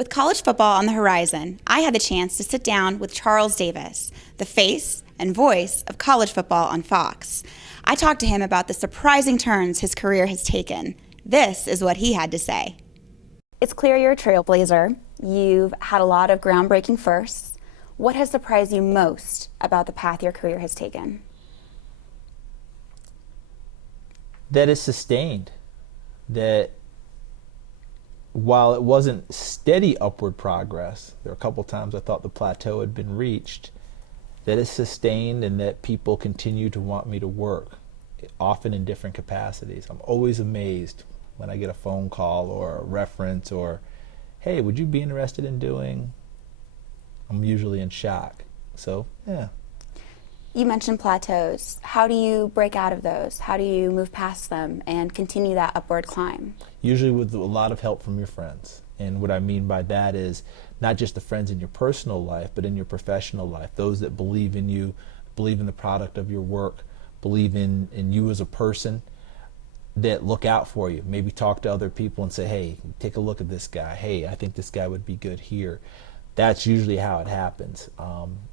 With college football on the horizon, I had the chance to sit down with Charles Davis, the face and voice of college football on Fox. I talked to him about the surprising turns his career has taken. This is what he had to say. It's clear you're a trailblazer. You've had a lot of groundbreaking firsts. What has surprised you most about the path your career has taken? That it's sustained. That while it wasn't steady upward progress, there were a couple times I thought the plateau had been reached, that it's sustained and that people continue to want me to work, often in different capacities. I'm always amazed when I get a phone call or a reference or, hey, would you be interested in doing? I'm usually in shock. So, yeah. You mentioned plateaus. How do you break out of those? How do you move past them and continue that upward climb? Usually with a lot of help from your friends. And what I mean by that is not just the friends in your personal life, but in your professional life. Those that believe in you, believe in the product of your work, believe in you as a person, that look out for you. Maybe talk to other people and say, hey, take a look at this guy. Hey, I think this guy would be good here. That's usually how it happens.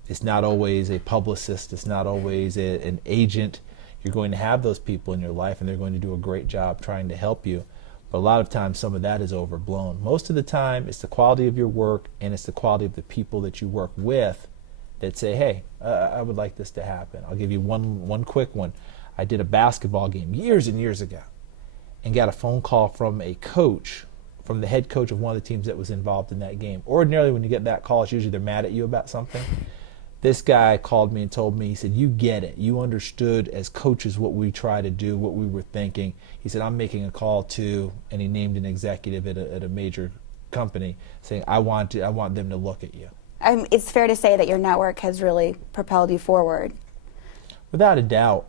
It's not always a publicist. It's not always an agent. You're going to have those people in your life, and they're going to do a great job trying to help you. But a lot of times, some of that is overblown. Most of the time, it's the quality of your work, and it's the quality of the people that you work with that say, hey, I would like this to happen. I'll give you one quick one. I did a basketball game years and years ago and got a phone call from a coach, from the head coach of one of the teams that was involved in that game. Ordinarily, when you get that call, it's usually they're mad at you about something. This guy called me and told me, he said, you get it. You understood as coaches what we try to do, what we were thinking. He said, I'm making a call to, and he named an executive at a major company, saying, I want them to look at you. It's fair to say that your network has really propelled you forward. Without a doubt.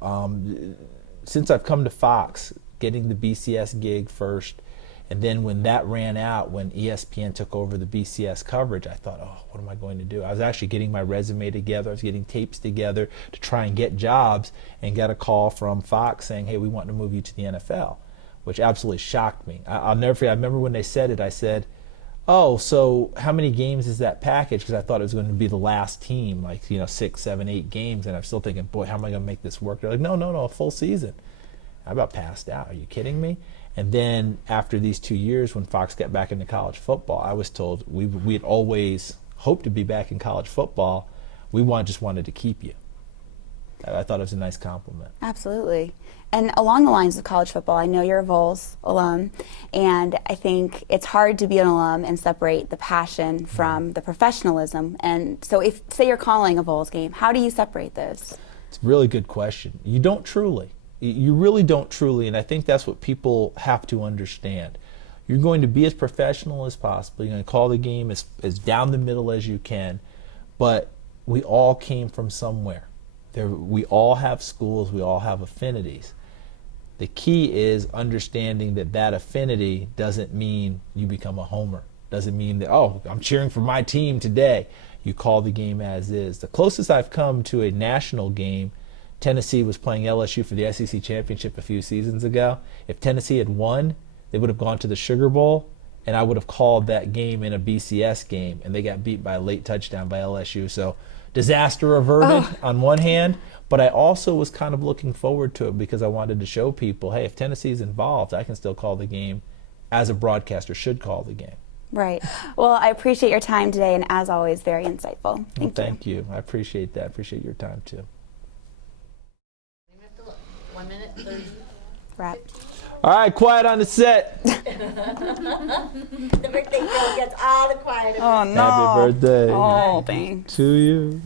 Since I've come to Fox, getting the BCS gig first, and then when that ran out, when ESPN took over the BCS coverage, I thought, oh, what am I going to do? I was actually getting my resume together. I was getting tapes together to try and get jobs, and got a call from Fox saying, hey, we want to move you to the NFL, which absolutely shocked me. I'll never forget. I remember when they said it, I said, oh, so how many games is that package? Because I thought it was going to be the last team, like, 6, 7, 8 games. And I'm still thinking, boy, how am I going to make this work? They're like, no, a full season. I about passed out. Are you kidding me? And then after these 2 years, when Fox got back into college football, I was told we had always hoped to be back in college football. We just wanted to keep you. I thought it was a nice compliment. Absolutely. And along the lines of college football, I know you're a Vols alum, and I think it's hard to be an alum and separate the passion from the professionalism. And so if, say you're calling a Vols game, how do you separate those? It's a really good question. You don't truly. You really don't truly, and I think that's what people have to understand. You're going to be as professional as possible. You're going to call the game as down the middle as you can, but we all came from somewhere. We all have schools. We all have affinities. The key is understanding that affinity doesn't mean you become a homer. Doesn't mean that, oh, I'm cheering for my team today. You call the game as is. The closest I've come to a national game, Tennessee was playing LSU for the SEC championship a few seasons ago. If Tennessee had won, they would have gone to the Sugar Bowl, and I would have called that game in a BCS game, and they got beat by a late touchdown by LSU. So disaster averted on one hand, but I also was kind of looking forward to it because I wanted to show people, hey, if Tennessee's involved, I can still call the game as a broadcaster should call the game. Right. Well, I appreciate your time today, and as always, very insightful. Thank you. I appreciate that. I appreciate your time, too. 1 minute, 30. Wrap. All right, quiet on the set. The birthday girl gets all the quiet. Oh, no. Happy birthday Oh, thanks. to you.